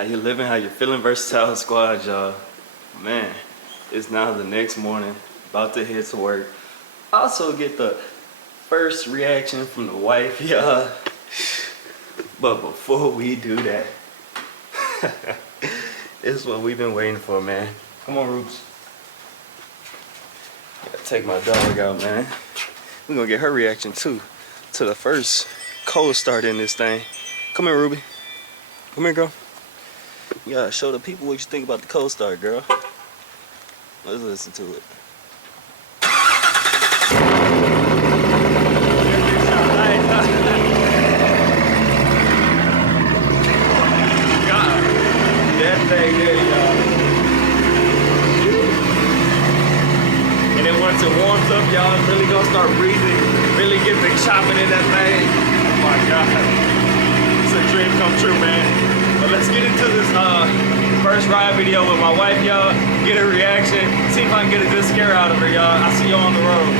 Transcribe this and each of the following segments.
How you living? How you feeling? Versatile Squad, y'all. Man, it's now the next morning. About to head to work. Also get the first reaction from the wife, y'all. But before we do that, this is what we've been waiting for, man. Come on, Roops. Gotta take my dog out, man. We're gonna get her reaction too to the first cold start in this thing. Come here, Ruby. Come here, girl. You gotta show the people what you think about the cold start, girl. Let's listen to it. God, that thing there, y'all. And then once it warms up, y'all, it's really gonna start breathing, really get the chopping in that thing. Oh my God. It's a dream come true, man. But let's get into this first ride video with my wife, y'all. Get a reaction, see if I can get a good scare out of her, y'all. I'll see y'all on the road.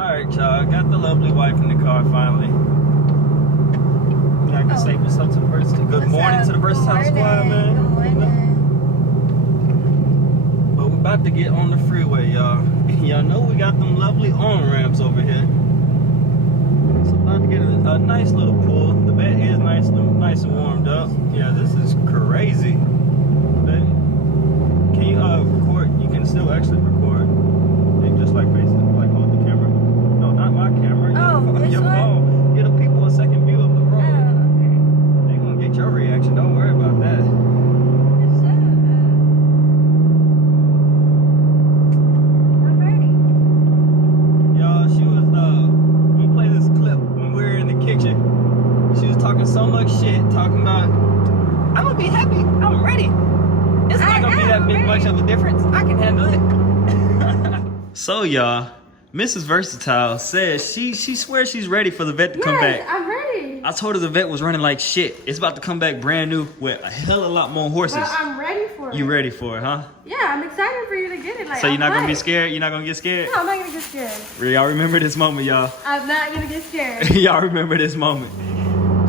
Alright, y'all, got the lovely wife in the car finally. I can say what's up to the Versatile. Good morning to the Versatile Squad, man. Good morning. But we're about to get on the freeway, y'all. Y'all know we got them lovely on-ramps over here. So about to get a nice little pull. The bed is nice and warmed up. Yeah, this is crazy. But can you record? You can still actually record. And just like basically like hold the camera. No, not my camera. Your phone. Give the people a second view of the road. They're gonna get your reaction. Don't worry about that. So much shit talking about I'm gonna be happy, I'm ready. It's not gonna be that big much of a difference. I can handle it. So y'all, Mrs. Versatile says she swears she's ready for the vet to come back. I'm ready. I told her the vet was running like shit. It's about to come back brand new with a hell of a lot more horses. But I'm ready for it. You ready for it, huh? Yeah, I'm excited for you to get it. Like, so you're not gonna be scared? You're not gonna get scared? No, I'm not gonna get scared. Y'all remember this moment, y'all. I'm not gonna get scared. Y'all remember this moment.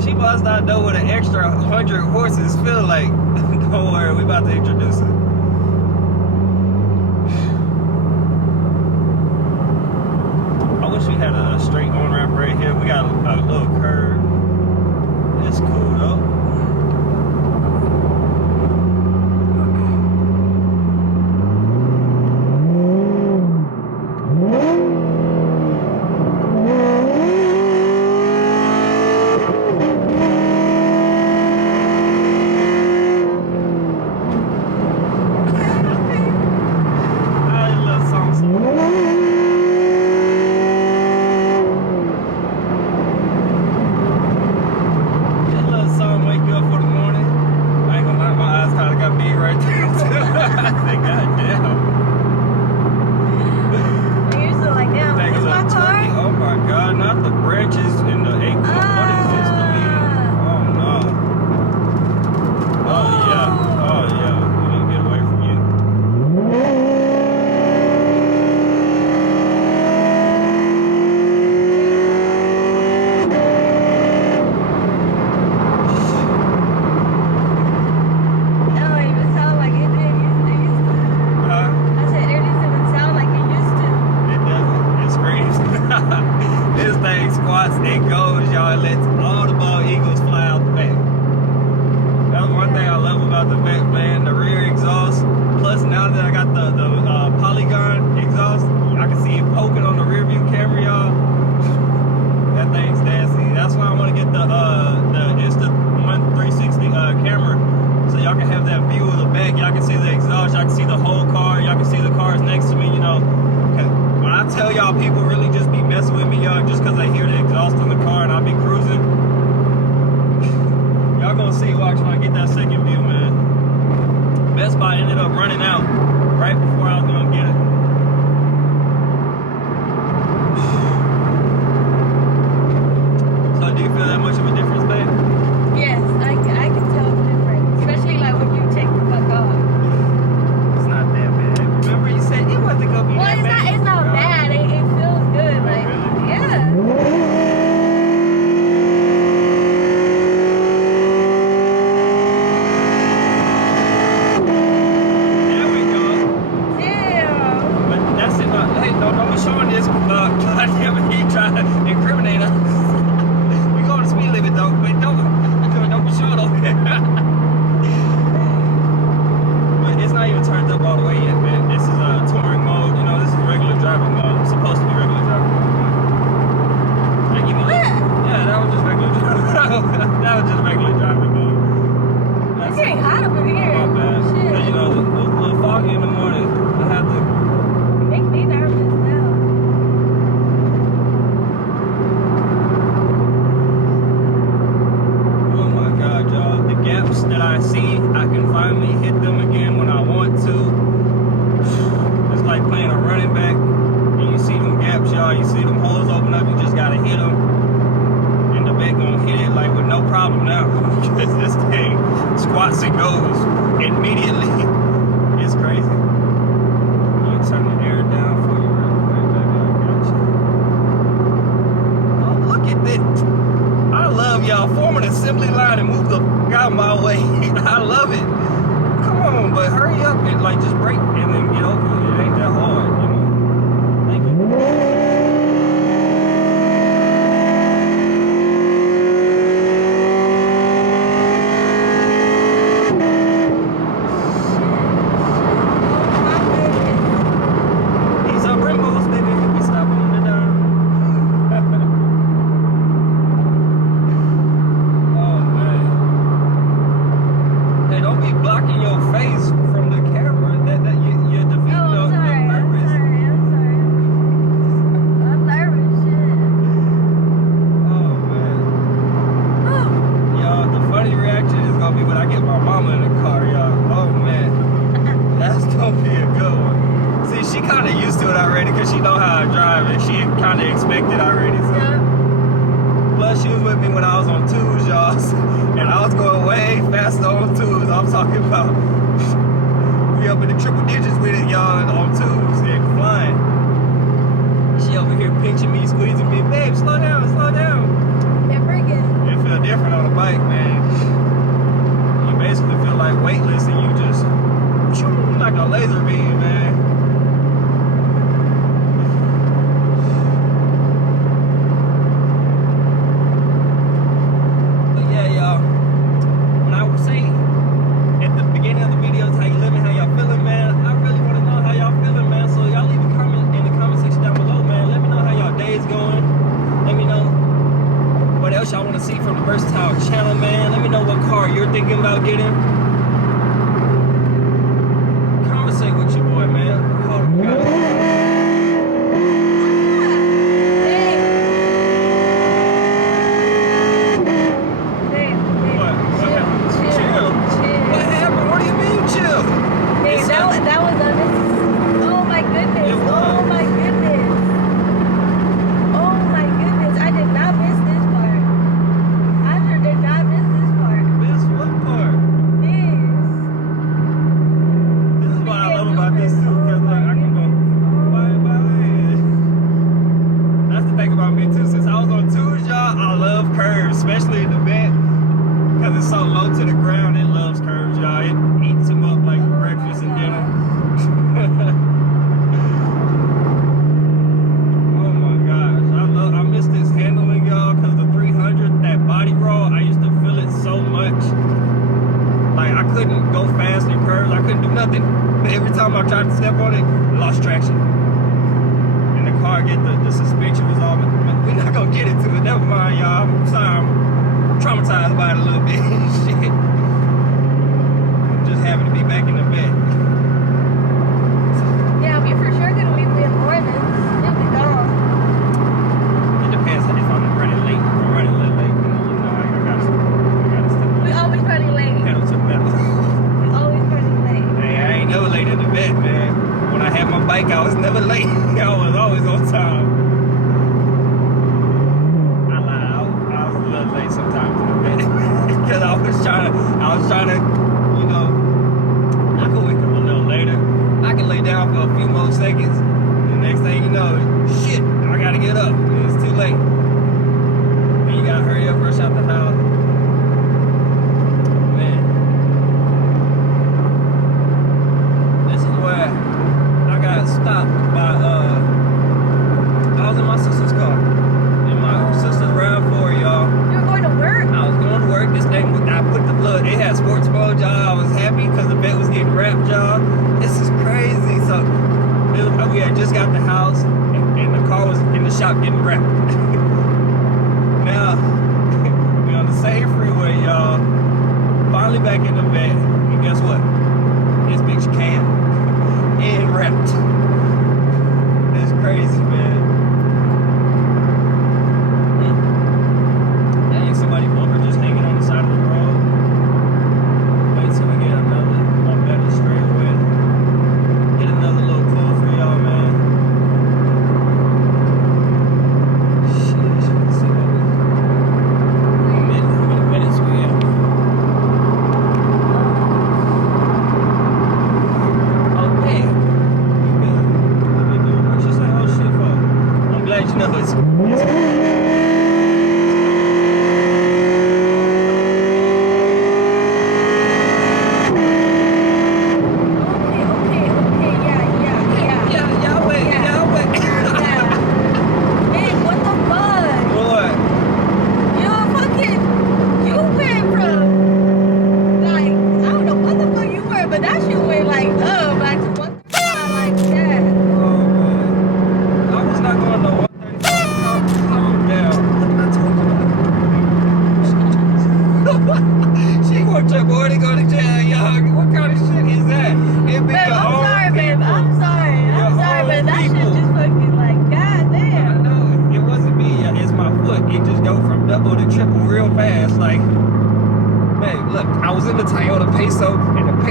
She must not know what an extra 100 horses feel like. Don't worry, we about to introduce it. I wish we had a straight on-ramp right here. We got a little curve. It's cool though. People really just be messing with me, y'all, just because I hear the exhaust on the car and I be cruising. Y'all gonna see, watch when I get that second view, man. Best Buy ended up running out right before I was gonna get it. So do you feel that much of a difference, babe? Yes, I can tell the difference. Especially like when you take the fuck off. It's not that bad. Remember you said it wasn't like just brake and then get over it. It ain't that hard, you know. Thank you.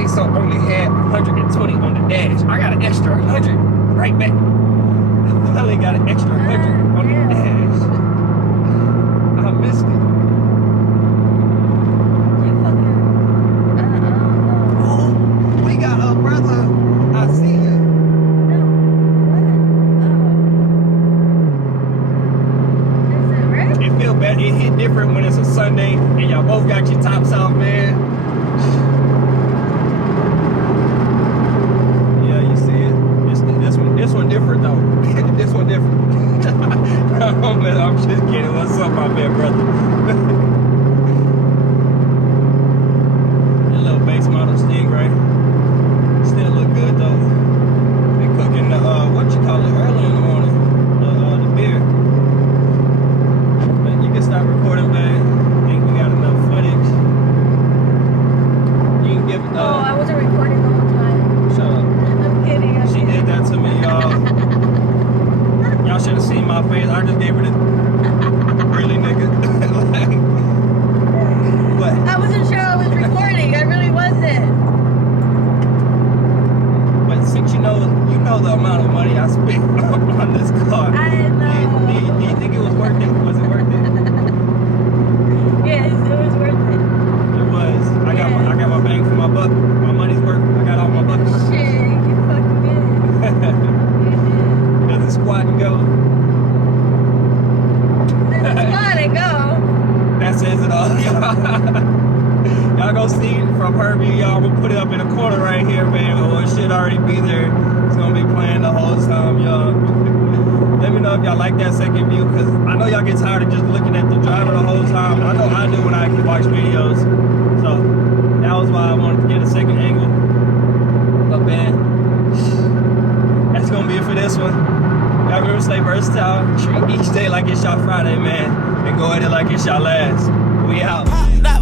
so only had 120 on the dash. I got an extra 100 right back. I finally got an extra 100 on the dash. I missed it. You fucking. Oh, we got a brother. I see you. No. What? Is it red? It feel better. It hit different when it's a Sunday and y'all both got your tops off, man. Yeah, you see it. This one different though. This one different. I'm just kidding. What's up, my bad brother? That little base model Stingray still look good though. They cooking the what you call it early in the morning, the beer. But you can stop recording, man. I think we got enough footage. You can give Oh, I wasn't recording the whole time. shut up. I'm kidding. She did that to me, y'all. Y'all should have seen my face. I just gave her the really nigga. Like, what? I wasn't sure I was recording. I really wasn't. But since you know the amount of money I spent on this car, I know. do you think it was worth it? Was it worth it? Yes, it was worth it. It was. I got my bang for my buck. My money's worth. I got all my bucks. Shit, you fucking did. You did. Does it squat and go? There's a spot to go. That says it all. Y'all gonna see from her view, y'all. I'm gonna put it up in the corner right here, man. Oh, it should already be there. It's gonna be playing the whole time, y'all. Let me know if y'all like that second view, because I know y'all get tired of just looking at the driver the whole time. I know I do when I watch videos. So that was why I wanted to get a second angle. But man, that's gonna be it for this one. Y'all remember, stay versatile. Treat each day like it's y'all Friday, man. And go at it like it's y'all last. We out. Pop, that,